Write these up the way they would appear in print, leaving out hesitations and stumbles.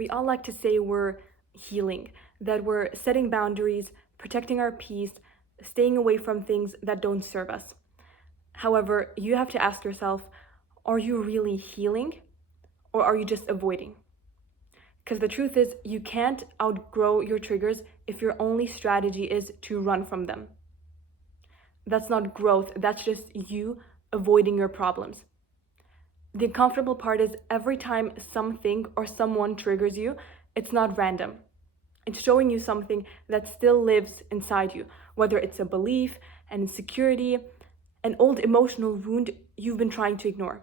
We all like to say we're healing, that we're setting boundaries, protecting our peace, staying away from things that don't serve us. However, you have to ask yourself, are you really healing or are you just avoiding? Because the truth is, you can't outgrow your triggers if your only strategy is to run from them. That's not growth, that's just you avoiding your problems. The uncomfortable part is every time something or someone triggers you, it's not random. It's showing you something that still lives inside you, whether it's a belief, an insecurity, an old emotional wound you've been trying to ignore.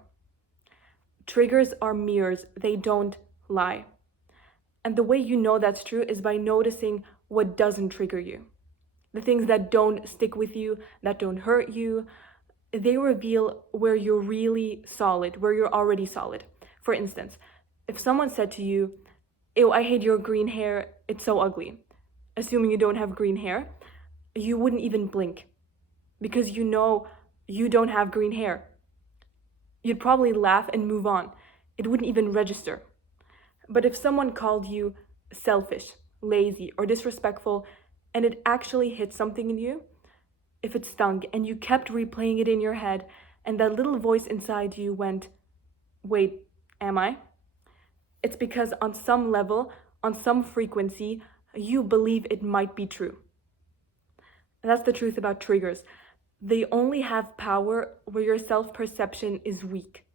Triggers are mirrors, they don't lie. And the way you know that's true is by noticing what doesn't trigger you. The things that don't stick with you, that don't hurt you, they reveal where you're really solid, where you're already solid. For instance, if someone said to you, "Ew, I hate your green hair, it's so ugly," assuming you don't have green hair, you wouldn't even blink because you know you don't have green hair. You'd probably laugh and move on. It wouldn't even register. But if someone called you selfish, lazy, or disrespectful, and it actually hit something in you, if it stung and you kept replaying it in your head, and that little voice inside you went, "Wait, am I?" It's because on some level, on some frequency, you believe it might be true. And that's the truth about triggers. They only have power where your self perception is weak.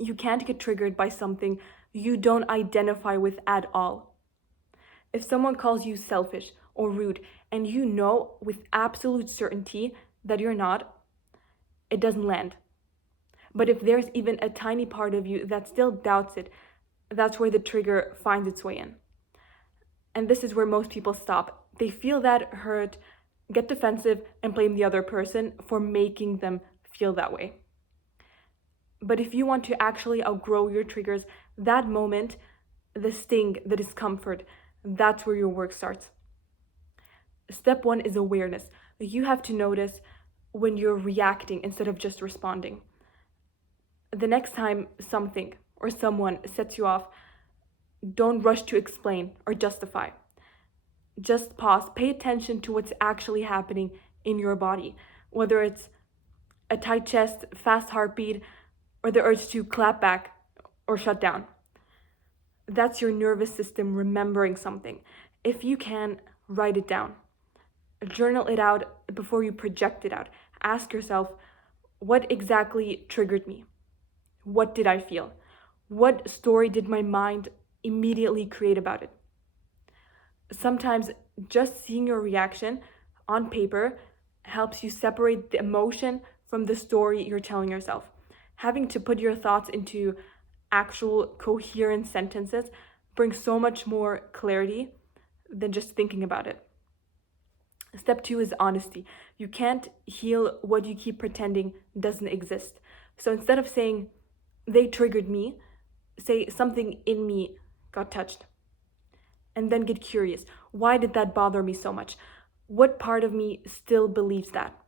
You can't get triggered by something you don't identify with at all. If someone calls you selfish or rude and you know with absolute certainty that you're not, it doesn't land. But if there's even a tiny part of you that still doubts it, that's where the trigger finds its way in. And this is where most people stop. They feel that hurt, get defensive, and blame the other person for making them feel that way. But if you want to actually outgrow your triggers, that moment, the sting, the discomfort, that's where your work starts. Step one is awareness. You have to notice when you're reacting instead of just responding. The next time something or someone sets you off, don't rush to explain or justify. Just pause, pay attention to what's actually happening in your body, whether it's a tight chest, fast heartbeat, or the urge to clap back or shut down. That's your nervous system remembering something. If you can, write it down. Journal it out before you project it out. Ask yourself, what exactly triggered me? What did I feel? What story did my mind immediately create about it? Sometimes just seeing your reaction on paper helps you separate the emotion from the story you're telling yourself. Having to put your thoughts into actual coherent sentences brings so much more clarity than just thinking about it. Step two is honesty. You can't heal what you keep pretending doesn't exist. So instead of saying, "They triggered me," say, "Something in me got touched." And then get curious. Why did that bother me so much? What part of me still believes that?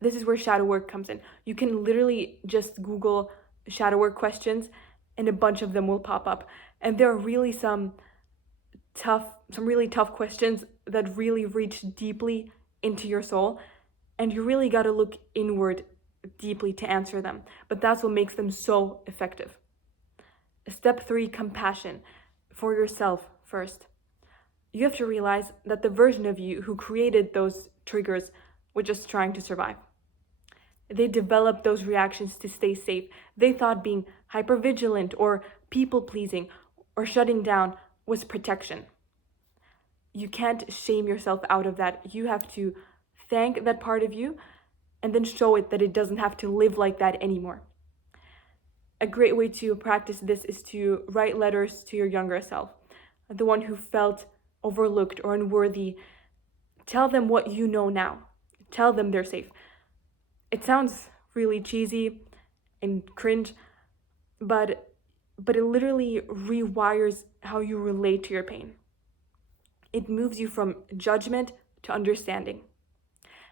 This is where shadow work comes in. You can literally just Google shadow work questions and a bunch of them will pop up. And there are really some really tough questions that really reach deeply into your soul. And you really got to look inward deeply to answer them. But that's what makes them so effective. Step three, compassion for yourself first. You have to realize that the version of you who created those triggers was just trying to survive. They developed those reactions to stay safe. They thought being hypervigilant or people pleasing or shutting down was protection. You can't shame yourself out of that. You have to thank that part of you and then show it that it doesn't have to live like that anymore. A great way to practice this is to write letters to your younger self, the one who felt overlooked or unworthy. Tell them what you know now. Tell them they're safe. It sounds really cheesy and cringe, but it literally rewires how you relate to your pain. It moves you from judgment to understanding.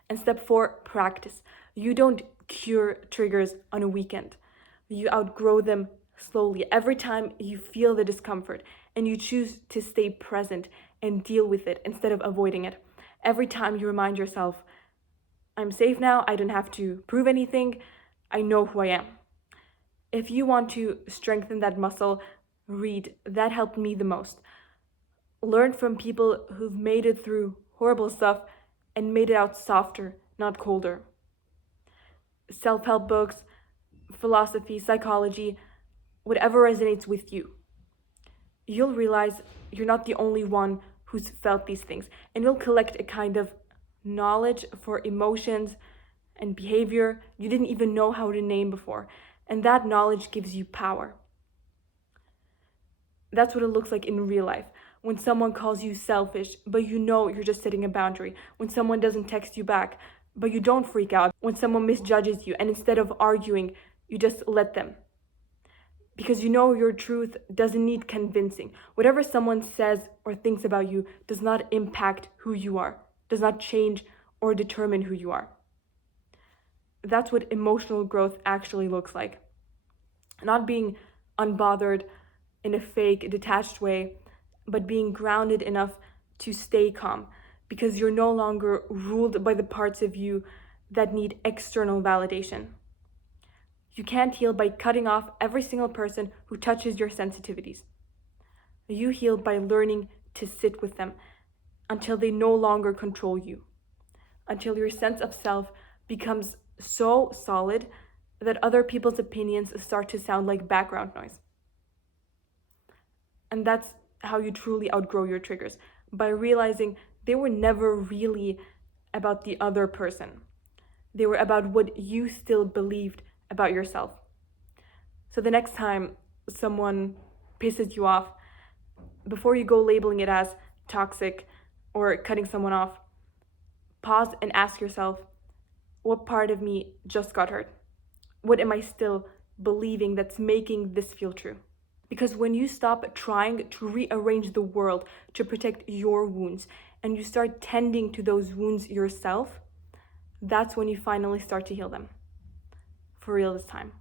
And step four, practice. You don't cure triggers on a weekend. You outgrow them slowly, every time you feel the discomfort and you choose to stay present and deal with it instead of avoiding it. Every time you remind yourself, I'm safe now, I don't have to prove anything, I know who I am. If you want to strengthen that muscle, read. That helped me the most. Learn from people who've made it through horrible stuff and made it out softer, not colder. Self help books, philosophy, psychology, whatever resonates with you. You'll realize you're not the only one who's felt these things, and you'll collect a kind of knowledge for emotions and behavior you didn't even know how to name before. And that knowledge gives you power. That's what it looks like in real life. When someone calls you selfish, but you know you're just setting a boundary. When someone doesn't text you back, but you don't freak out. When someone misjudges you, and instead of arguing, you just let them. Because you know your truth doesn't need convincing. Whatever someone says or thinks about you does not impact who you are, does not change or determine who you are. That's what emotional growth actually looks like. Not being unbothered in a fake, detached way, but being grounded enough to stay calm because you're no longer ruled by the parts of you that need external validation. You can't heal by cutting off every single person who touches your sensitivities. You heal by learning to sit with them until they no longer control you, until your sense of self becomes so solid that other people's opinions start to sound like background noise. And that's how you truly outgrow your triggers, by realizing they were never really about the other person. They were about what you still believed about yourself. So the next time someone pisses you off, before you go labeling it as toxic or cutting someone off, pause and ask yourself, what part of me just got hurt? What am I still believing that's making this feel true? Because when you stop trying to rearrange the world to protect your wounds and you start tending to those wounds yourself, that's when you finally start to heal them. For real this time.